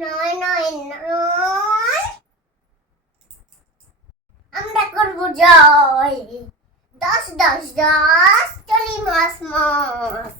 নয় নয় নয়। আমরা করব জয়। দশ দশ দশ চলি মাস মাস